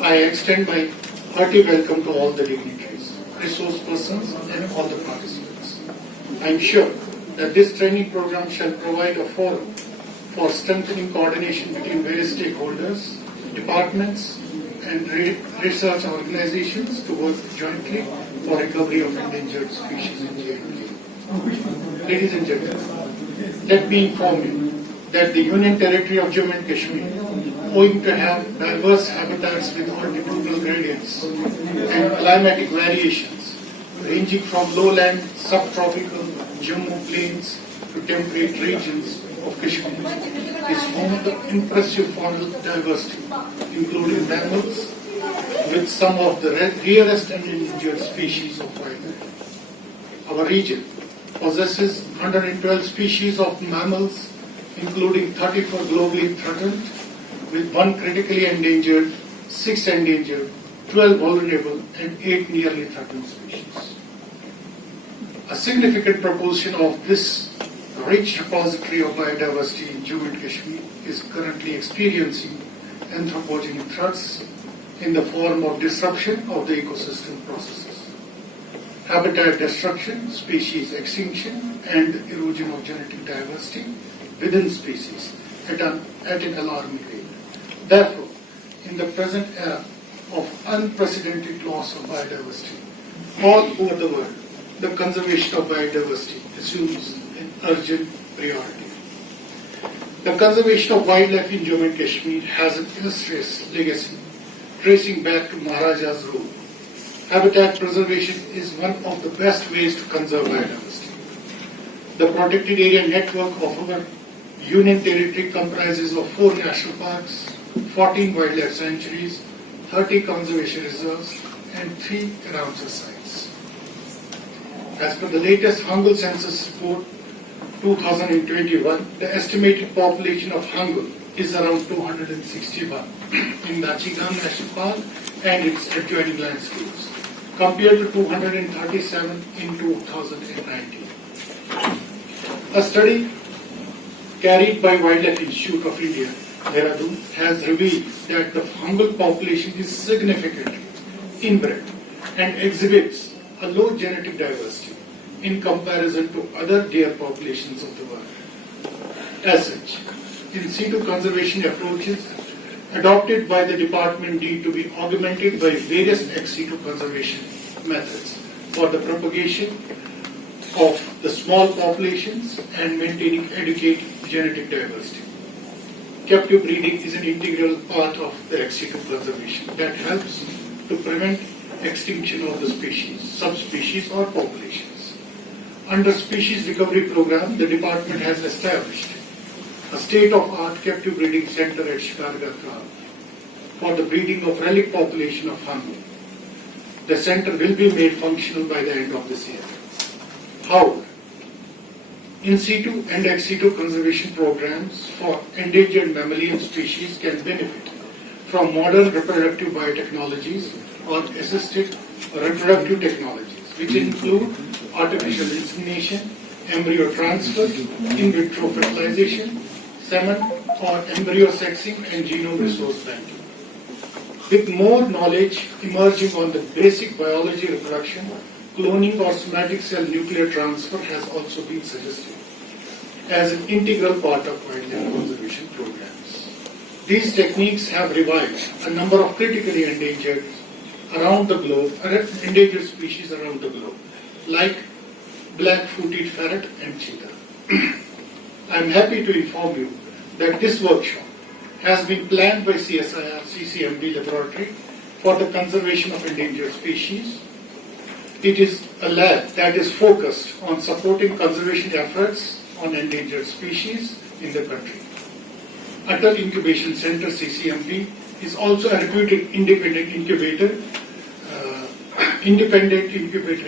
I extend my hearty welcome to all the dignitaries, resource persons, and all the participants. I am sure that this training program shall provide a forum for strengthening coordination between various stakeholders, departments, and research organizations to work jointly for recovery of endangered species in J&K. Ladies and gentlemen, let me inform you that the Union Territory of Jammu and Kashmir, owing to have diverse habitats with altitudinal gradients and climatic variations ranging from lowland, subtropical Jammu plains to temperate regions of Kashmir, is home to impressive faunal diversity, including mammals with some of the rarest and endangered species of wildlife. Our region possesses 112 species of mammals, including 34 globally threatened, with 1 critically endangered, 6 endangered, 12 vulnerable, and 8 nearly threatened species. A significant proportion of this rich repository of biodiversity in Jammu and Kashmir is currently experiencing anthropogenic threats in the form of disruption of the ecosystem processes, habitat destruction, species extinction, and erosion of genetic diversity within species at an alarming rate. Therefore, in the present era of unprecedented loss of biodiversity all over the world, the conservation of biodiversity assumes an urgent priority. The conservation of wildlife in Jammu and Kashmir has an illustrious legacy tracing back to Maharaja's rule. Habitat preservation is one of the best ways to conserve biodiversity. The protected area network of our Union Territory comprises of 4 national parks, 14 wildlife sanctuaries, 30 conservation reserves, and 3 Ramsar sites. As per the latest Hangul Census Report 2021, the estimated population of Hangul is around 261 in Nachigam National Park and its adjoining landscapes, compared to 237 in 2019. A study carried by Wildlife Institute of India, Reproductive, has revealed that the Hangul population is significantly inbred and exhibits a low genetic diversity in comparison to other deer populations of the world. As such, in situ conservation approaches adopted by the department need to be augmented by various ex situ conservation methods for the propagation of the small populations and maintaining adequate genetic diversity. Captive breeding is an integral part of the ex situ conservation that helps to prevent extinction of the species, subspecies, or populations. Under Species Recovery Program, the department has established a state-of-art captive breeding center at Shikargarh for the breeding of relic population of Hangul. The center will be made functional by the end of this year. However, in situ and ex situ conservation programs for endangered mammalian species can benefit from modern reproductive biotechnologies or assisted reproductive technologies, which include artificial insemination, embryo transfer, in vitro fertilization, semen or embryo sexing, and genome resource banking. With more knowledge emerging on the basic biology reproduction, cloning or somatic cell nuclear transfer has also been suggested as an integral part of wildlife conservation programs. These techniques have revived a number of critically endangered endangered species around the globe, like black-footed ferret and cheetah. I am happy to inform you that this workshop has been planned by CSIR CCMB Laboratory for the conservation of endangered species. It is a lab that is focused on supporting conservation efforts on endangered species in the country. Atal Incubation Center CCMB is also a reputed independent incubator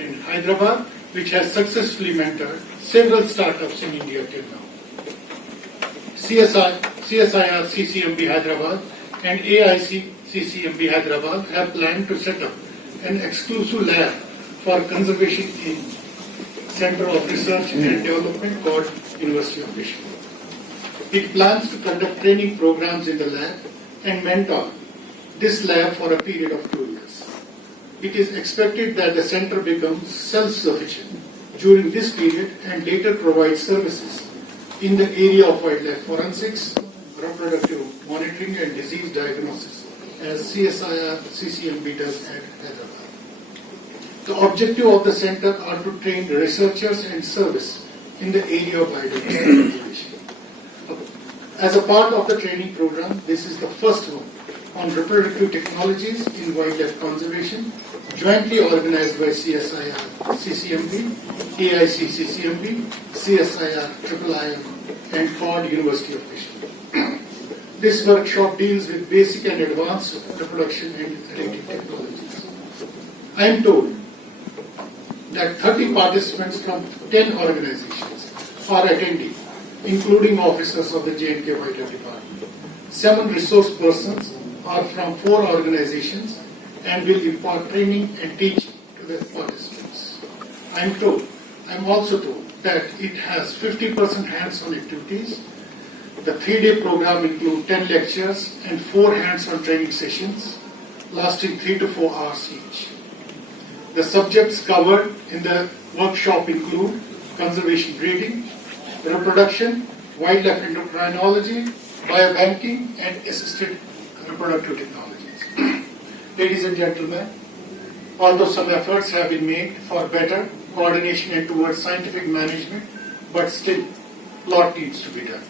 in Hyderabad, which has successfully mentored several startups in India till now. CSIR CCMB Hyderabad and AIC CCMB Hyderabad have planned to set up an exclusive lab for conservation in Center of Research and Development called University of Kashmir. It plans to conduct training programs in the lab and mentor this lab for a period of 2 years. It is expected that the center becomes self-sufficient during this period and later provides services in the area of wildlife forensics, reproductive monitoring and disease diagnosis as CSIR CCMB does at Hyderabad. The objective of the center are to train researchers and service in the area of biodiversity conservation. As a part of the training program, this is the first one on reproductive technologies in wildlife conservation, jointly organized by CSIR CCMB, AIC CCMB, CSIR IIIM, and CORD University of Kashmir. This workshop deals with basic and advanced reproduction and related technologies. I am told that 30 participants from 10 organizations are attending, including officers of the J&K Wildlife Department. 7 resource persons are from 4 organizations and will impart training and teaching to the participants. I am also told that it has 50% hands-on activities. The 3-day program includes 10 lectures and 4 hands-on training sessions lasting 3 to 4 hours each. The subjects covered in the workshop include conservation breeding, reproduction, wildlife endocrinology, biobanking, and assisted reproductive technologies. Ladies and gentlemen, although some efforts have been made for better coordination and towards scientific management, but still, a lot needs to be done.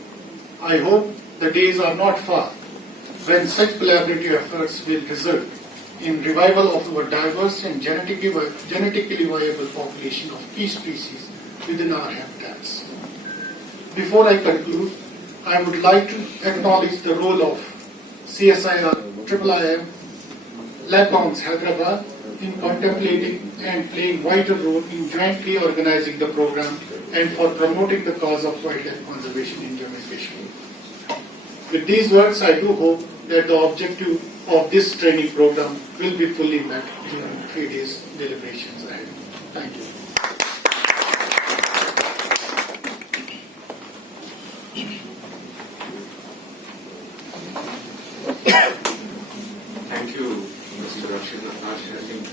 I hope the days are not far when such collaborative efforts will result in revival of our diverse and genetically viable population of key species within our habitats. Before I conclude, I would like to acknowledge the role of CSIR IIIM Labbounds Hyderabad in contemplating and playing vital role in jointly organizing the program and for promoting the cause of wildlife conservation in Jammu and Kashmir. With these words, I do hope that the objective of this training program will be fully met during 3 days deliberations ahead. Thank you. Thank you, Mr. Rashid Akash. I think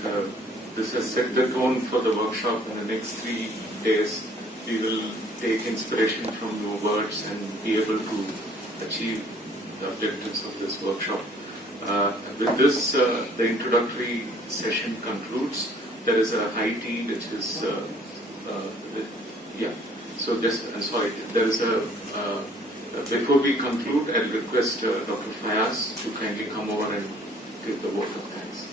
this has set the tone for the workshop. In the next 3 days, we will take inspiration from your words and be able to achieve the objectives of this workshop. With this, the introductory session concludes. There is a high tea which is, so just, sorry, there is before we conclude, I'll request Dr. Fayaz to kindly come over and give the vote of thanks.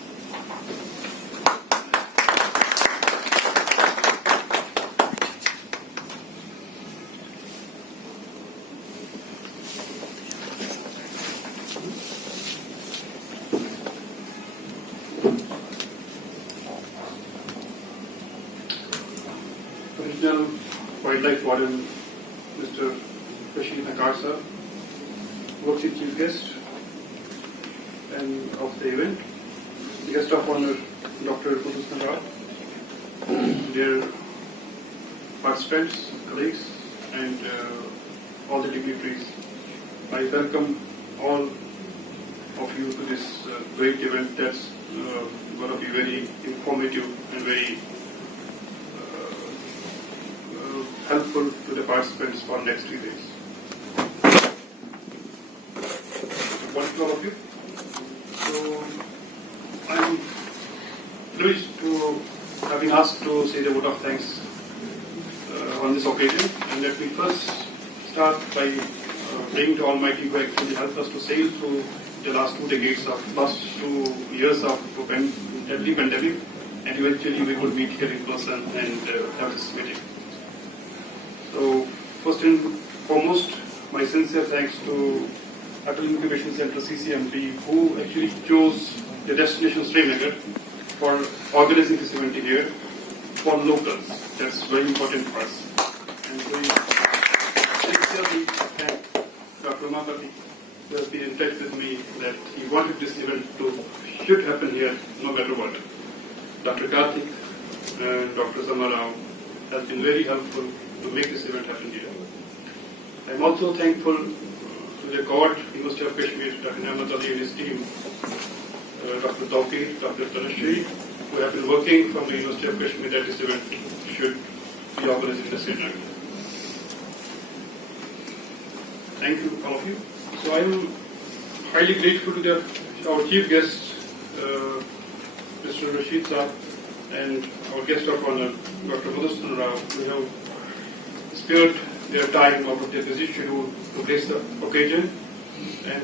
Original Wildlife Warden, Mr. Rashid Akash sir, worship chief guest and of the event, guest of honor Dr. Reproductive, dear participants, colleagues, and all the dignitaries. I welcome all of you to this great event that's going to be very informative and very helpful to the participants for next 3 days. Welcome all of you. So I'm pleased to have been asked to say the vote of thanks on this occasion, and let me first start by praying to Almighty who actually helped us to sail through the last 2 decades of last 2 years of deadly pandemic, and eventually we could meet here in person and have this meeting. So first and foremost, my sincere thanks to Atal Incubation Center CCMB, who actually chose the destination Srinagar for organizing this event here for locals. That's very important for us. And we sincerely thank Dr. Umakati, who has been in touch with me that he wanted this event to should happen here no matter what. Dr. Karthik and Dr. Samarao has been very helpful to make this event happen here. I'm also thankful to the CORD University of Kashmir, Dr. Nahmat Ali and his team, Dr. Tawqir, Dr. Tanashri, who have been working from the University of Kashmir that this event should be organized in the Srinagar. Thank you, all of you. So I am highly grateful to our chief guest, Mr. Rashid Saab, and our guest of honor, Dr. Madhusudan Rao, who have spared their time out of their busy schedule to grace the occasion and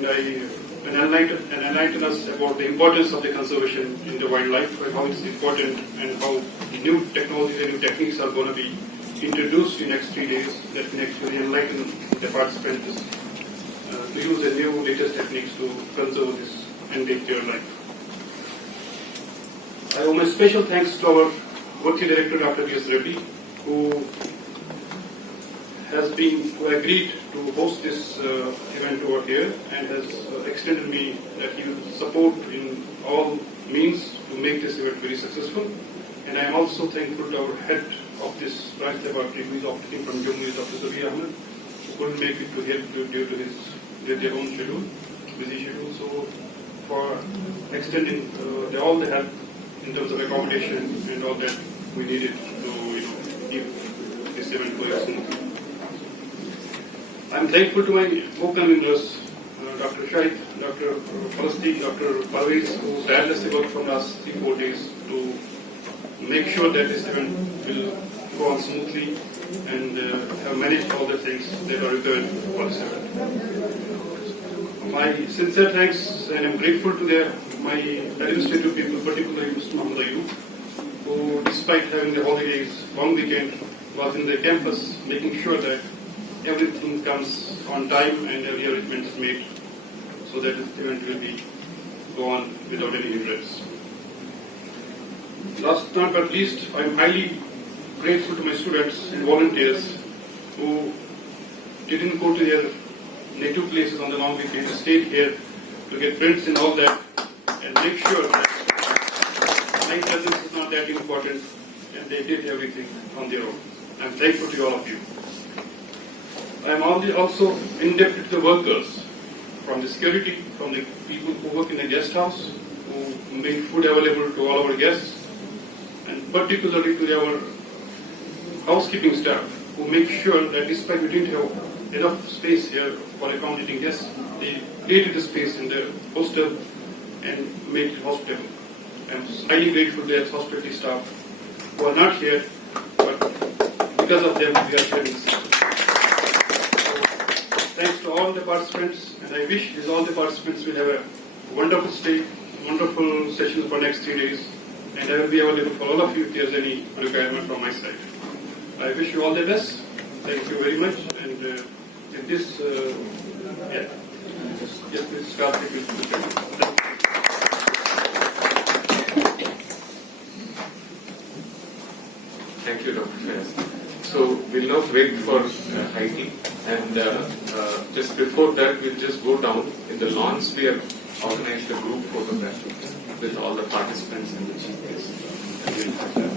enlighten us about the importance of the conservation in the wildlife, and how it's important, and how new technologies and new techniques are going to be introduced in the next 3 days that can actually enlighten the participants to use the new latest techniques to conserve this endangered life. I owe my special thanks to our working director, Dr. B.S. Reddy, who agreed to host this event over here and has extended me that he will support in all means to make this event very successful. And I am also thankful to our head of this branch laboratory, who is operating from Jammu, Dr. Zabir Ahmed, who couldn't make it to here due to their own schedule, busy schedule. So for extending all the help in terms of accommodation and all that we needed to keep this event going smoothly. I am thankful to my co-conveners, Dr. Shahid, Dr. Palestine, Dr. Parvez, who tirelessly worked from last 3-4 days to make sure that this event will go on smoothly and have managed all the things that are required for this event. My sincere thanks, and I'm grateful to my administrative people, particularly Mr. Muhammad Ayub, who, despite having the holidays, long weekend, was in the campus making sure that everything comes on time and every arrangement is made so that this event will go on without any hindrance. Last but not least, I am highly grateful to my students and volunteers who didn't go to their native places on the long weekend, they stayed here to get prints and all that and make sure that my presence is not that important, and they did everything on their own. I'm thankful to all of you. I am also indebted to the workers, from the security, from the people who work in the guest house, who make food available to all our guests, and particularly to our housekeeping staff, who make sure that despite we didn't have enough space here for accommodating guests, they created a space in the hostel and made it hospitable. I am highly grateful to the hospitality staff who are not here, but because of them we are sharing this. Thanks to all the participants, and I wish all the participants will have a wonderful stay, wonderful sessions for next 3 days, and I will be available for all of you if there is any requirement from my side. I wish you all the best. Thank you very much. And with this, please start with the Thank you, Dr. Faiz. So we'll now break for high tea, and just before that, we'll just go down in the lawns. We have organized a group photograph with all the participants and the chief guests. And we'll have that.